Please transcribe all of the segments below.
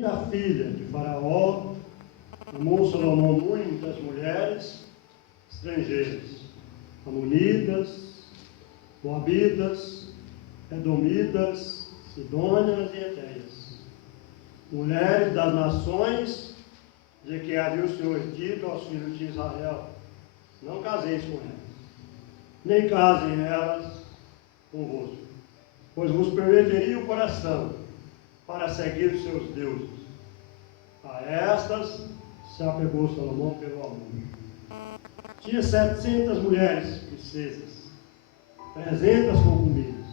da filha de Faraó, tomou Salomão muitas mulheres estrangeiras, amonitas, moabitas, edomitas, sidônias e etéias, mulheres das nações de que havia o Senhor dito aos filhos de Israel: não caseis com elas, nem casem elas convosco, pois vos perverteria o coração para seguir os seus deuses. A estas se apegou Salomão pelo amor. Tinha 700 mulheres princesas, 300 concubinas.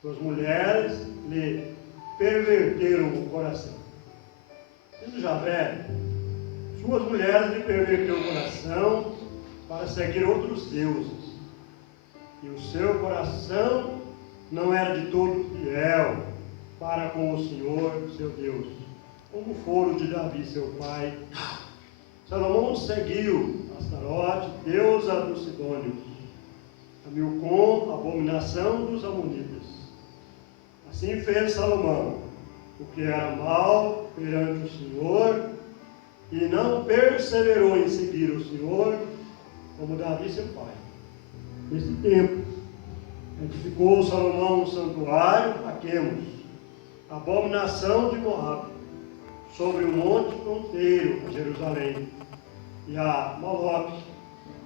Suas mulheres lhe perverteram o coração. Sendo já velho, suas mulheres lhe perverteram o coração para seguir outros deuses. E o seu coração não era de todo fiel para com o Senhor, seu Deus, como fora o de Davi, seu pai. Salomão seguiu Astarote, deusa dos sidônios, a Milcom, abominação dos amonitas. Assim fez Salomão o que era mal perante o Senhor, e não perseverou em seguir o Senhor, como Davi, seu pai. Neste tempo, edificou Salomão um santuário a Quemos, abominação de Moabe, sobre o monte fronteiro a Jerusalém, e a Moloque,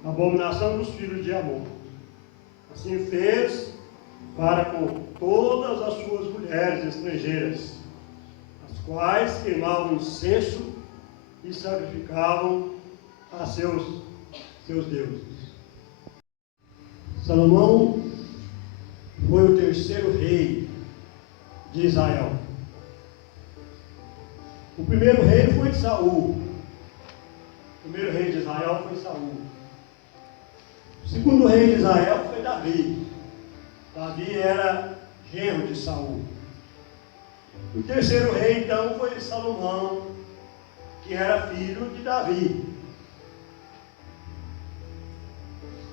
abominação dos filhos de Amon. Assim fez para com todas as suas mulheres estrangeiras, as quais queimavam incenso e sacrificavam a seus deuses. Salomão foi o terceiro rei de Israel. O primeiro rei foi Saul. O primeiro rei de Israel foi Saul. O segundo rei de Israel foi Davi. Davi era genro de Saul. O terceiro rei, então, foi Salomão, que era filho de Davi.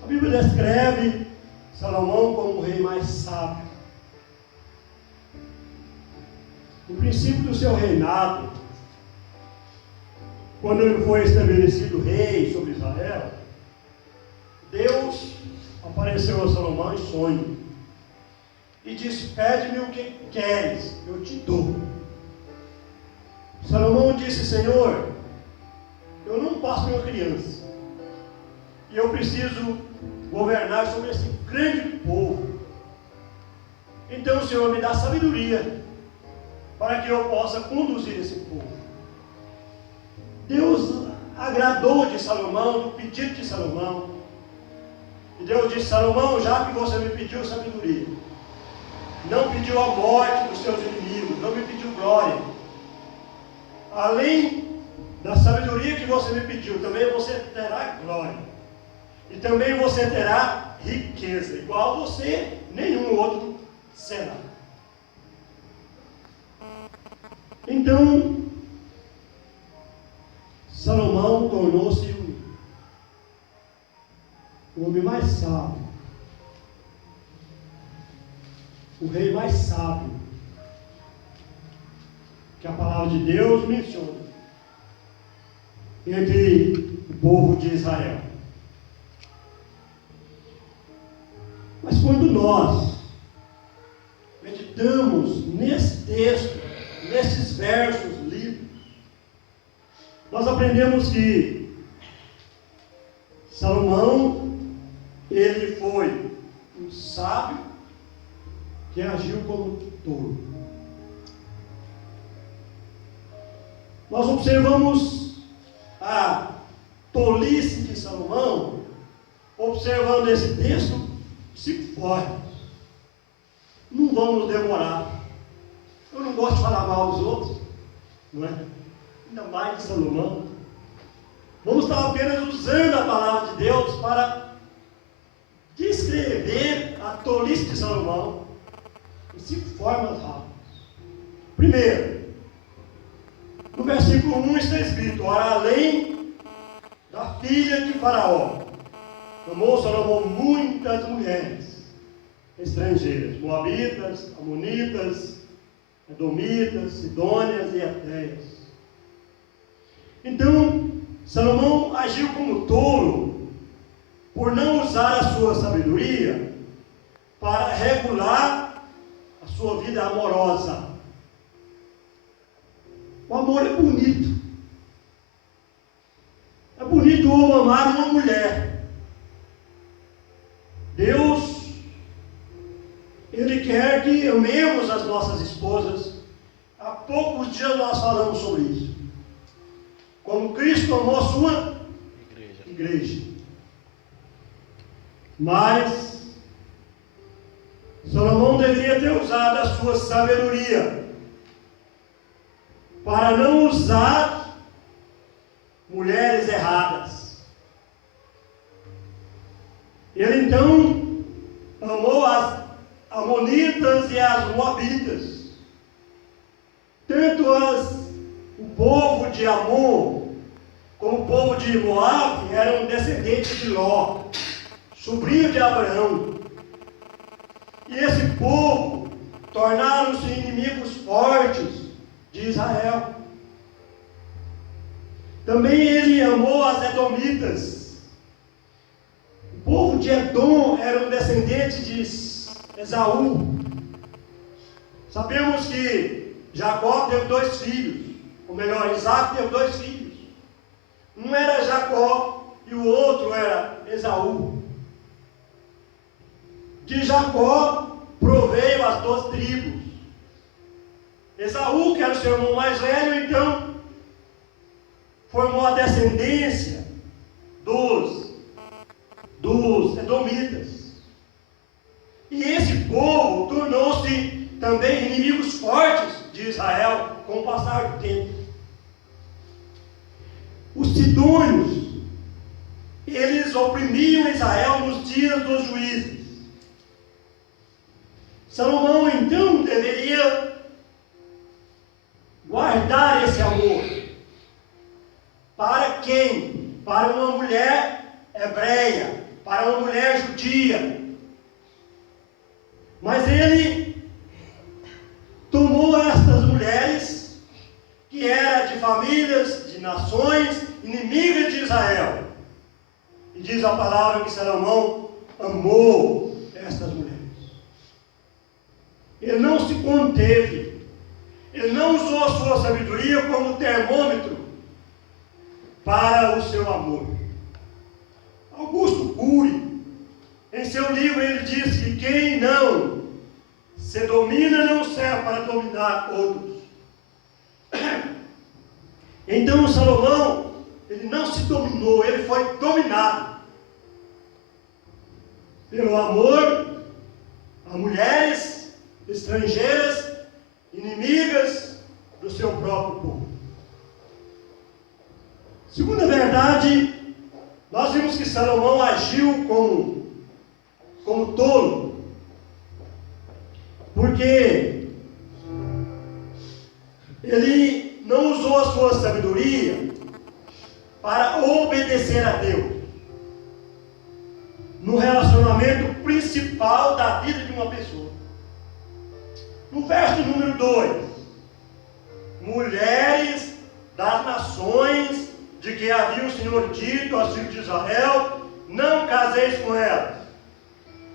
A Bíblia descreve Salomão como o rei mais sábio. No princípio do seu reinado, quando ele foi estabelecido rei sobre Israel, Deus apareceu a Salomão em sonho e disse: pede-me o que queres, eu te dou. Salomão disse: Senhor, eu não passo por uma criança, e eu preciso governar sobre esse grande povo. Então o Senhor me dá sabedoria para que eu possa conduzir esse povo. Deus agradou de Salomão, do pedido de Salomão, e Deus disse: Salomão, já que você me pediu sabedoria, não pediu a morte dos seus inimigos, não me pediu glória, além da sabedoria que você me pediu, também você terá glória, e também você terá riqueza, igual a você, nenhum outro será. Então, Salomão tornou-se o homem mais sábio, o rei mais sábio que a palavra de Deus menciona entre o povo de Israel. Mas quando nós meditamos nesse texto, nesses versos lidos, nós aprendemos que Salomão, ele foi um sábio que agiu como tolo. Nós observamos a tolice de Salomão, observando esse texto, 5 formas. Não vamos demorar. Eu não gosto de falar mal dos outros, não é? Ainda mais de Salomão. Vamos estar apenas usando a palavra de Deus para descrever a tolice de Salomão em 5 formas rápidas. Primeiro, no versículo 1 está escrito: ora, além da filha de Faraó, tomou Salomão muitas mulheres estrangeiras, moabitas, amonitas, edomitas, sidônias e eteias. Então, Salomão agiu como tolo por não usar a sua sabedoria para regular a sua vida amorosa. O amor é bonito. É bonito o homem amar uma mulher. Deus, Ele quer que amemos as nossas esposas. Há poucos dias nós falamos sobre isso. Como Cristo amou a sua igreja. Mas Salomão deveria ter usado a sua sabedoria para não usar mulheres erradas. Ele então amou as amonitas e as moabitas. Tanto o povo de Amon como o povo de Moabe eram descendentes de Ló, sobrinho de Abraão. E esse povo tornaram-se inimigos fortes de Israel. Também ele amou as edomitas. O povo de Edom era um descendente de Esaú. Sabemos que Jacó teve 2 filhos, ou melhor, Isaac teve 2 filhos. Um era Jacó e o outro era Esaú. De Jacó proveio as 12 tribos. Esaú, que era o seu irmão mais velho, então formou a descendência dos edomitas. E esse povo tornou-se também inimigos fortes de Israel com o passar do tempo. Os sidônios, eles oprimiam Israel nos dias dos juízes. Salomão então deveria guardar esse amor. Para quem? Para uma mulher hebreia, para uma mulher judia. Mas ele tomou estas mulheres, que eram de famílias, de nações, inimigas de Israel. E diz a palavra que Salomão amou estas mulheres. Ele não se conteve. Ele não usou a sua sabedoria como termômetro para o seu amor. Augusto Cury, em seu livro, ele diz que quem não se domina não serve para dominar outros. Então Salomão, ele não se dominou, ele foi dominado pelo amor a mulheres estrangeiras, inimigas do seu próprio povo. Segunda verdade, nós vimos que Salomão agiu como tolo, porque ele não usou a sua sabedoria para obedecer a Deus no relacionamento principal da vida de uma pessoa. No verso número 2, mulheres das nações de que havia o Senhor dito aos filhos de Israel, não caseis com elas,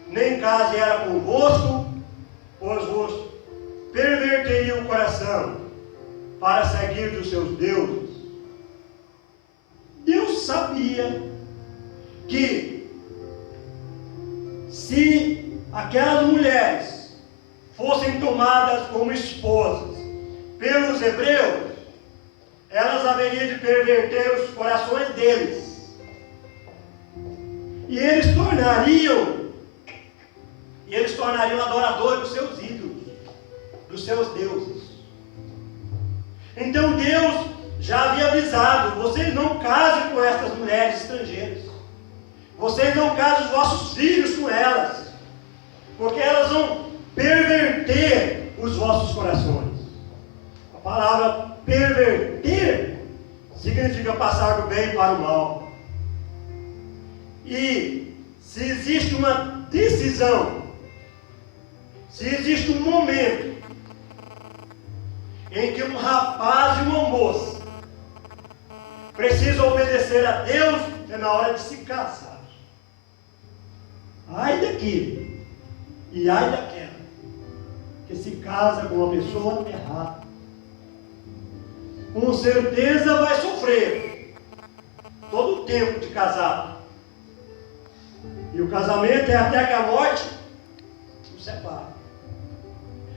nem case ela convosco, pois vos perverteria o coração para seguir os seus deuses. Deus sabia que se aquelas mulheres fossem tomadas como esposas pelos hebreus, elas haveriam de perverter os corações deles. E eles tornariam adoradores dos seus ídolos, dos seus deuses. Então Deus já havia avisado: vocês não casem com estas mulheres estrangeiras. Vocês não casem os vossos filhos com elas, porque elas vão perverter os vossos corações. A palavra perverter significa passar do bem para o mal. E se existe uma decisão, se existe um momento em que um rapaz e uma moça precisam obedecer a Deus é na hora de se casar. Ai daquele e ai daquela que se casa com uma pessoa errada. Com certeza vai sofrer todo o tempo de casado. E o casamento é até que a morte os separe.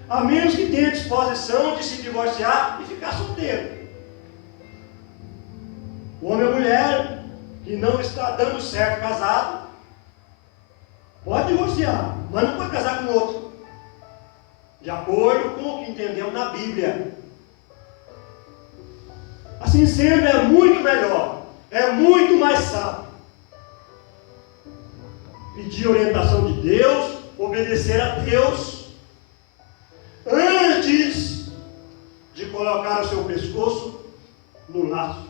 A menos que tenha disposição de se divorciar e ficar solteiro. O homem ou mulher que não está dando certo casado, pode divorciar, mas não pode casar com outro. De acordo com o que entendemos na Bíblia. Assim sendo, é muito melhor, é muito mais sábio pedir orientação de Deus, obedecer a Deus, antes de colocar o seu pescoço no laço,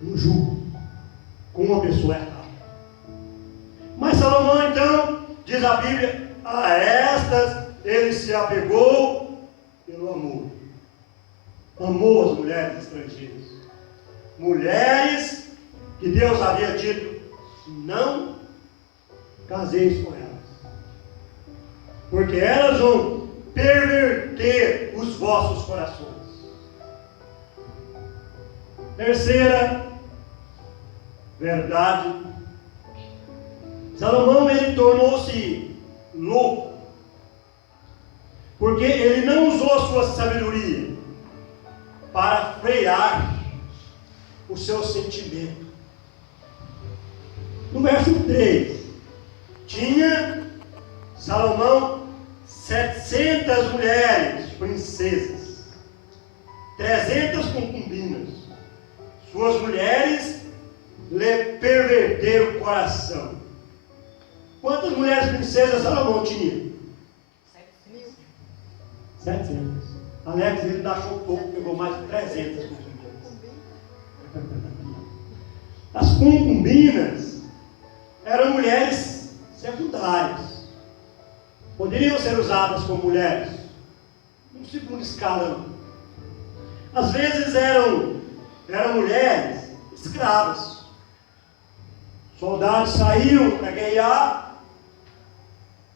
no jugo, com uma pessoa errada. Mas Salomão, então, diz a Bíblia, a estas ele se apegou pelo amor. Amou as mulheres estrangeiras. Mulheres que Deus havia dito, não caseis com elas, porque elas vão perverter os vossos corações. Terceira verdade, Salomão ele tornou-se louco, porque ele não usou a sua sabedoria para frear o seu sentimento. No verso 3, tinha Salomão 700 mulheres, princesas, 300 concubinas. Suas mulheres lhe perverteram o coração. Quantas mulheres princesas Salomão tinha? 700. Alex, ele achou pouco, pegou mais de 300 concubinas. As concubinas eram mulheres secundárias. Poderiam ser usadas como mulheres no segundo escalão. Às vezes eram mulheres escravas. Soldados saíam para guerrear,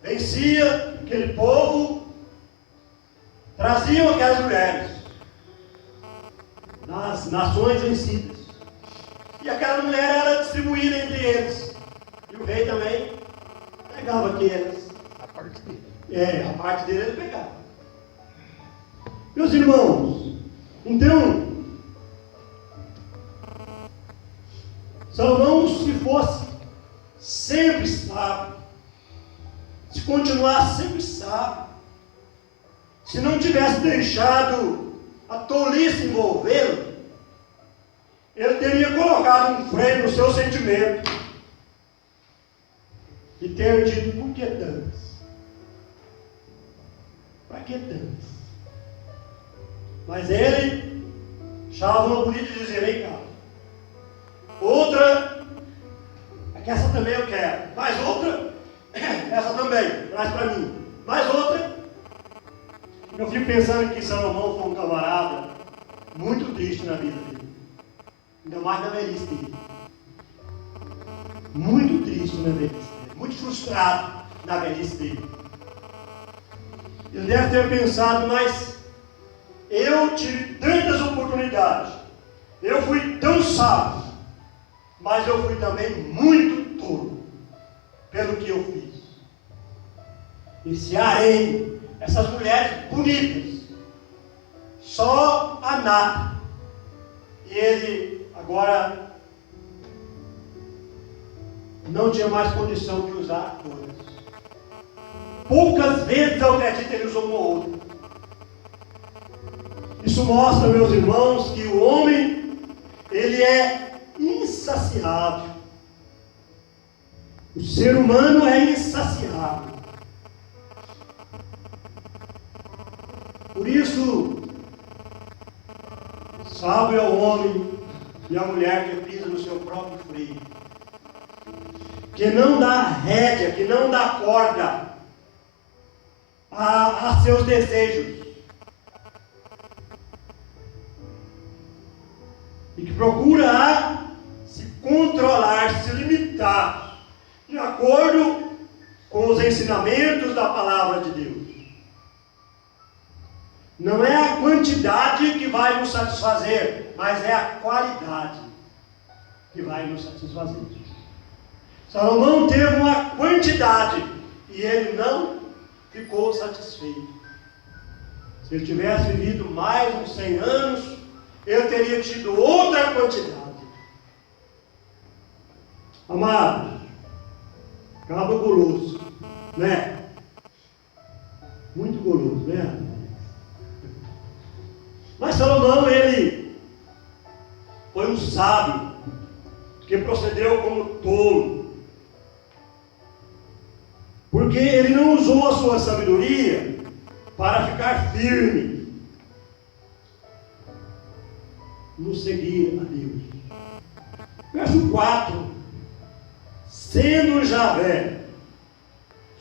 vencia aquele povo, traziam aquelas mulheres nas nações vencidas. E aquela mulher era distribuída entre eles. E o rei também pegava aquelas. A parte dele. A parte dele ele pegava. Meus irmãos, então, Salomão, se fosse sempre sábio, se continuasse sempre sábio, se não tivesse deixado a tolice envolvê-lo, ele teria colocado um freio no seu sentimento e ter dito, por que tantas? Para que tantas? Mas ele achava uma bonita de dizer, vem cá. Outra, é que essa também eu quero. Mais outra, essa também, traz para mim. Mais outra. Eu fico pensando que Salomão foi um camarada muito triste na vida dele. Ainda mais na velhice dele. Muito triste na velhice dele. Muito frustrado na velhice dele. Ele deve ter pensado, mas eu tive tantas oportunidades. Eu fui tão sábio. Mas eu fui também muito tolo pelo que eu fiz. Esse harém, essas mulheres bonitas, só a nada. E ele agora não tinha mais condição de usar todas. Poucas vezes eu acredito que ele usou uma ou outra. Isso mostra, meus irmãos, que o homem, ele é insaciável. O ser humano é insaciável. Por isso, sábio é o homem e a mulher que pisa no seu próprio freio, que não dá rédea, que não dá corda a seus desejos, e que procura se controlar, se limitar, de acordo com os ensinamentos da palavra de Deus. Não é a quantidade que vai nos satisfazer, mas é a qualidade que vai nos satisfazer. Salomão teve uma quantidade e ele não ficou satisfeito. Se ele tivesse vivido mais uns 100 anos, ele teria tido outra quantidade. Amados, cabo goloso, né? Muito goloso, né? Mas Salomão, ele foi um sábio, que procedeu como tolo, porque ele não usou a sua sabedoria para ficar firme no seguir a Deus. Verso 4: sendo Javé,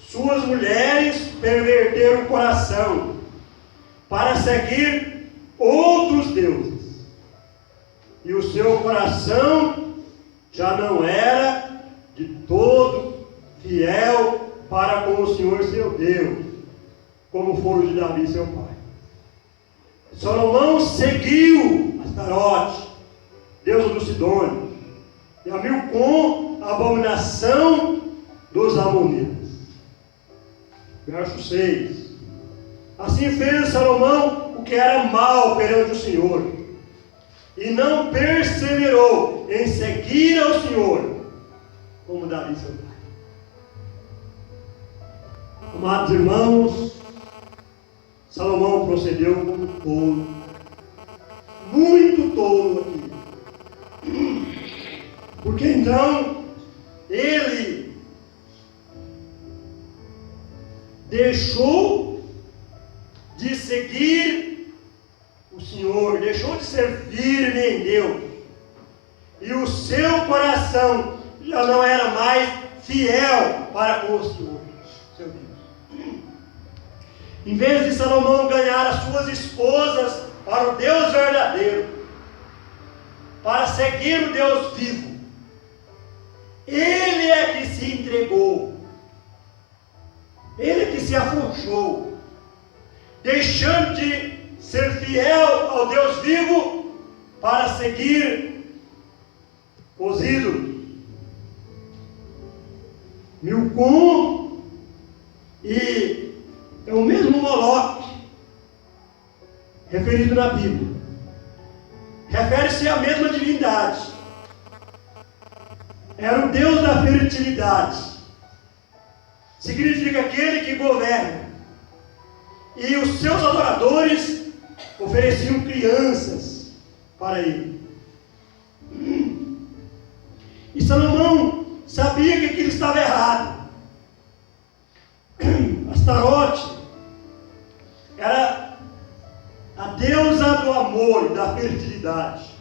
suas mulheres perverteram o coração para seguir outros deuses, e o seu coração já não era de todo fiel para com o Senhor seu Deus, como foi o de Davi seu pai. Salomão seguiu Astarote, deusa dos Sidônios, e a Milcom, a abominação dos amonitas. Verso 6: assim fez Salomão o que era mal perante o Senhor, e não perseverou em seguir ao Senhor, como Davi seu pai. Amados irmãos, Salomão procedeu como tolo, muito tolo aqui, porque então ele deixou de seguir o Senhor, deixou de ser firme em Deus, e o seu coração já não era mais fiel para com o Senhor, seu Deus. Em vez de Salomão ganhar as suas esposas para o Deus verdadeiro, para seguir o Deus vivo, ele é que se entregou, ele é que se afrouxou, deixando de ser fiel ao Deus vivo para seguir os ídolos. Milcom e é o mesmo Moloque referido na Bíblia. Refere-se à mesma divindade. Era o Deus da fertilidade. Significa aquele que governa. E os seus adoradores ofereciam crianças para ele. E Salomão sabia que aquilo estava errado. Astarote era a deusa do amor e da fertilidade.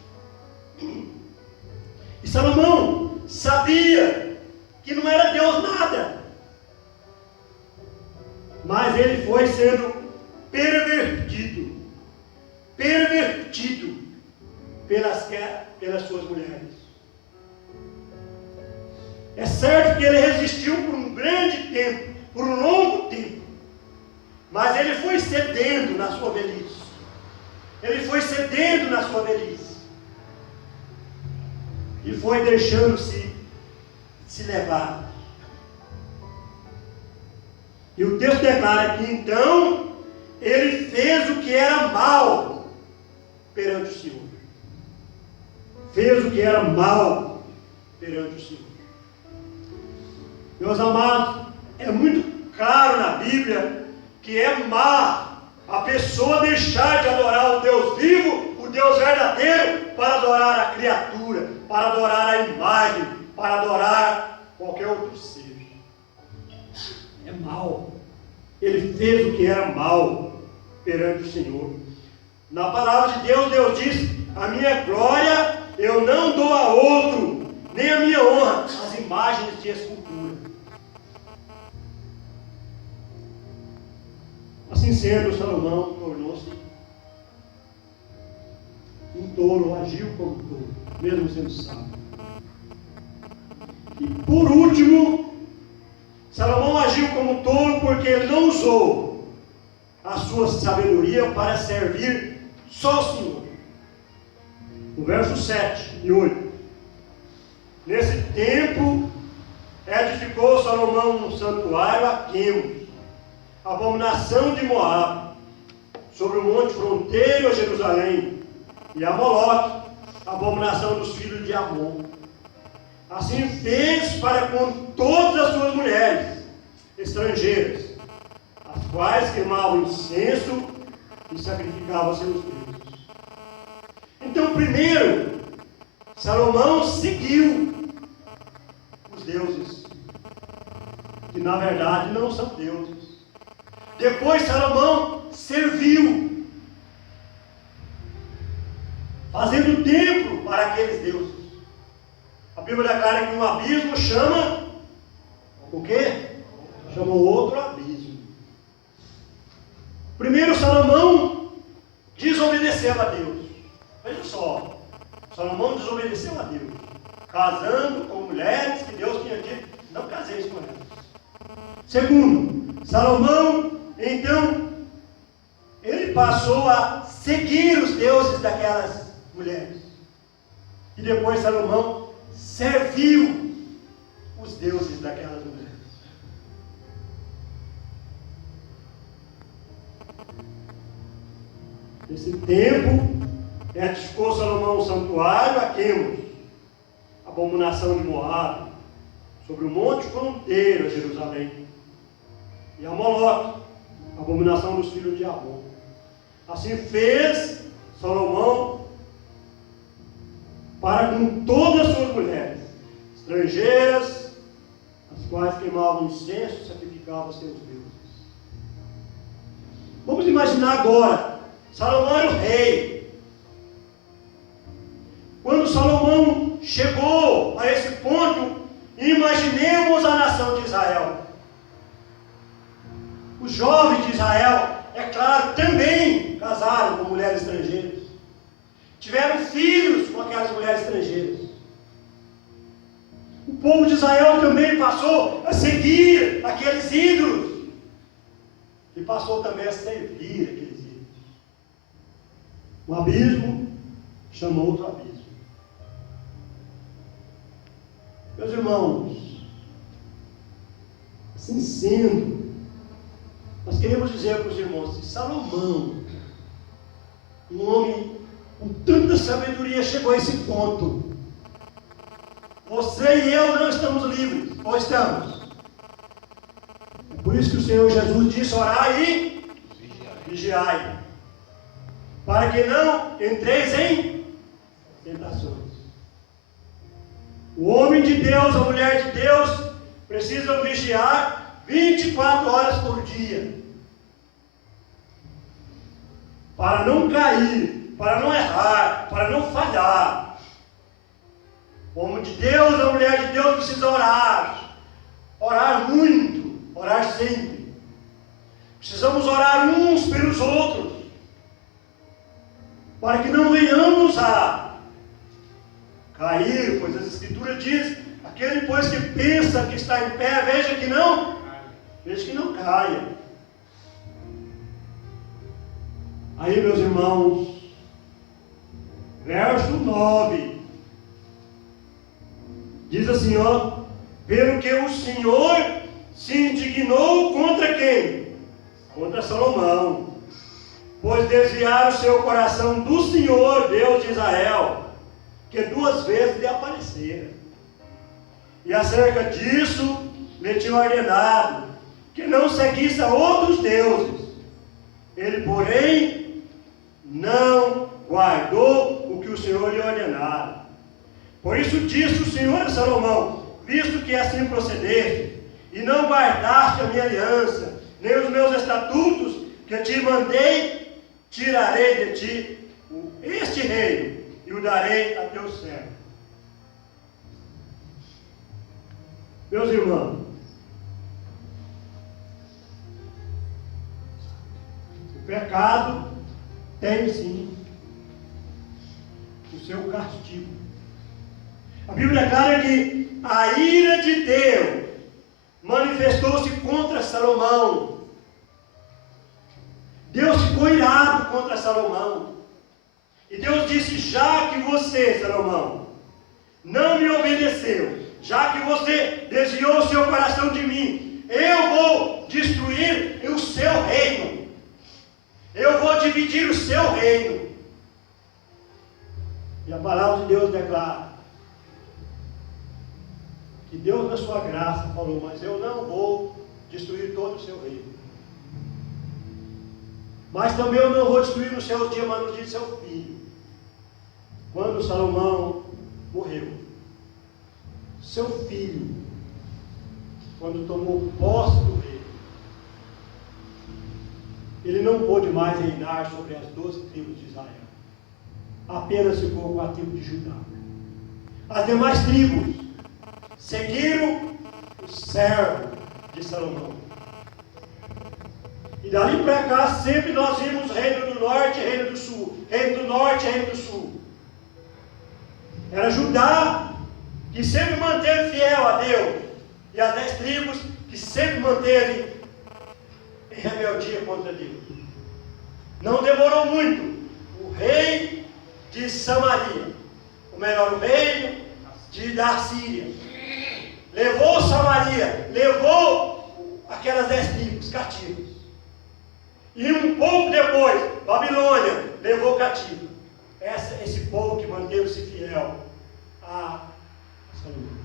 E Salomão sabia que não era Deus nada, mas ele foi sendo pervertido pelas suas mulheres. É certo que ele resistiu por um grande tempo, por um longo tempo, mas ele foi cedendo na sua velhice. Ele foi cedendo na sua velhice e foi deixando-se levar. E o texto declara que então ele fez o que era mal perante o Senhor. Fez o que era mal perante o Senhor. Meus amados, é muito claro na Bíblia que é má a pessoa deixar de adorar o Deus vivo, o Deus verdadeiro, para adorar a criatura, para adorar a imagem, para adorar qualquer outro ser. É mal. Ele fez o que era mal perante o Senhor. Na palavra de Deus, Deus diz: a minha glória eu não dou a outro, nem a minha honra às imagens de escultura. Assim sendo, Salomão tornou-se um tolo, agiu como tolo, mesmo sendo sábio. E por último, Salomão agiu como tolo porque ele não usou a sua sabedoria para servir só o Senhor. No verso 7 e 8. Nesse tempo, edificou Salomão um santuário a Quemos, abominação de Moabe, sobre o monte fronteiro a Jerusalém, e a Moloque, abominação dos filhos de Amon. Assim fez para com todas as suas mulheres estrangeiras, as quais queimavam incenso e sacrificavam seus deuses. Então, primeiro, Salomão seguiu os deuses, que na verdade não são deuses. Depois Salomão serviu, fazendo templo para aqueles deuses. A Bíblia declara que um abismo chama o quê? Chama outro abismo. Primeiro Salomão desobedeceu a Deus. Veja só, Salomão desobedeceu a Deus, casando com mulheres que Deus tinha dito, não caseis com elas. Segundo, Salomão, então, ele passou a seguir os deuses daquelas mulheres. E depois Salomão serviu os deuses daquelas mulheres. Nesse tempo, edificou Salomão um santuário a Quemos, abominação de Moabe, sobre o monte fronteiro a Jerusalém, e a Moloque, abominação dos filhos de Amon. Assim fez Salomão para com todas as suas mulheres estrangeiras, as quais queimavam incenso e sacrificavam seus deuses. Vamos imaginar agora, Salomão era o rei. Quando Salomão chegou a esse ponto, imaginemos a nação de Israel. Os jovens de Israel, é claro, também casaram com mulheres estrangeiras. Tiveram filhos com aquelas mulheres estrangeiras. O povo de Israel também passou a seguir aqueles ídolos. E passou também a servir aqueles ídolos. Um abismo chama outro abismo. Meus irmãos, assim sendo, nós queremos dizer para os irmãos que Salomão, um homem com tanta sabedoria, chegou a esse ponto. Você e eu não estamos livres, ou estamos? É por isso que o Senhor Jesus disse: orai e vigiai, para que não entreis em tentações. O homem de Deus, a mulher de Deus, precisam vigiar 24 horas por dia, para não cair, para não errar, para não falhar. O homem de Deus, a mulher de Deus precisa orar, orar muito, orar sempre. Precisamos orar uns pelos outros, para que não venhamos a cair, pois as Escrituras dizem: aquele, pois, que pensa que está em pé, veja que não caia. Aí, meus irmãos, verso 9, diz assim, ó: pelo que o Senhor se indignou contra quem? Contra Salomão, pois desviaram o seu coração do Senhor, Deus de Israel, que 2 vezes lhe aparecera. E acerca disso, lhe tinha ordenado que não seguisse a outros deuses. Ele, porém, não guardou o que o Senhor lhe ordenara. Por isso disse o Senhor a Salomão: visto que assim procedeste, e não guardaste a minha aliança, nem os meus estatutos que te mandei, tirarei de ti este reino, e o darei a teu servo. Meus irmãos, o pecado tem sim seu castigo. A Bíblia declara que a ira de Deus manifestou-se contra Salomão. Deus ficou irado contra Salomão. E Deus disse: já que você, Salomão, não me obedeceu, já que você desviou o seu coração de mim, eu vou destruir o seu reino. Eu vou dividir o seu reino. E a palavra de Deus declara que Deus, na sua graça, falou: mas eu não vou destruir todo o seu reino. Mas também eu não vou destruir no seu dia, mas no dia de seu filho. Quando Salomão morreu, seu filho, quando tomou posse do reino, ele não pôde mais reinar sobre as 12 tribos de Israel. Apenas ficou com a tribo de Judá. As demais tribos seguiram o servo de Salomão. E dali para cá sempre nós vimos reino do norte e reino do sul. Reino do norte e reino do sul. Era Judá que sempre manteve fiel a Deus. E as 10 tribos que sempre manteve em rebeldia contra Deus. Não demorou muito. O rei de Samaria, ou melhor, o reino da Síria, levou Samaria, levou aquelas 10 tribos cativas. E um pouco depois, Babilônia levou cativo. Esse povo que manteve-se fiel a Salomão.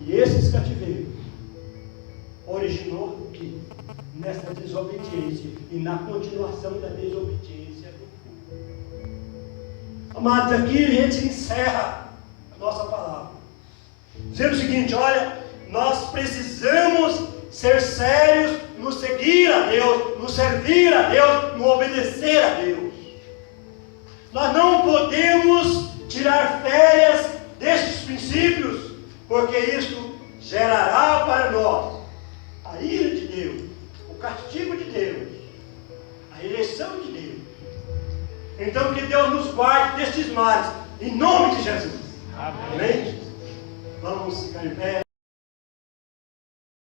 E esses cativeiros originou o que? Nessa desobediência e na continuação da desobediência do povo. Amados, aqui a gente encerra a nossa palavra dizendo o seguinte: olha, nós precisamos ser sérios no seguir a Deus, no servir a Deus, no obedecer a Deus. Nós não podemos tirar férias destes princípios, porque isso gerará para nós a ira de Deus, o castigo de Deus, a eleição de Deus. Então que Deus nos guarde destes males, em nome de Jesus. Amém? Vamos ficar em pé.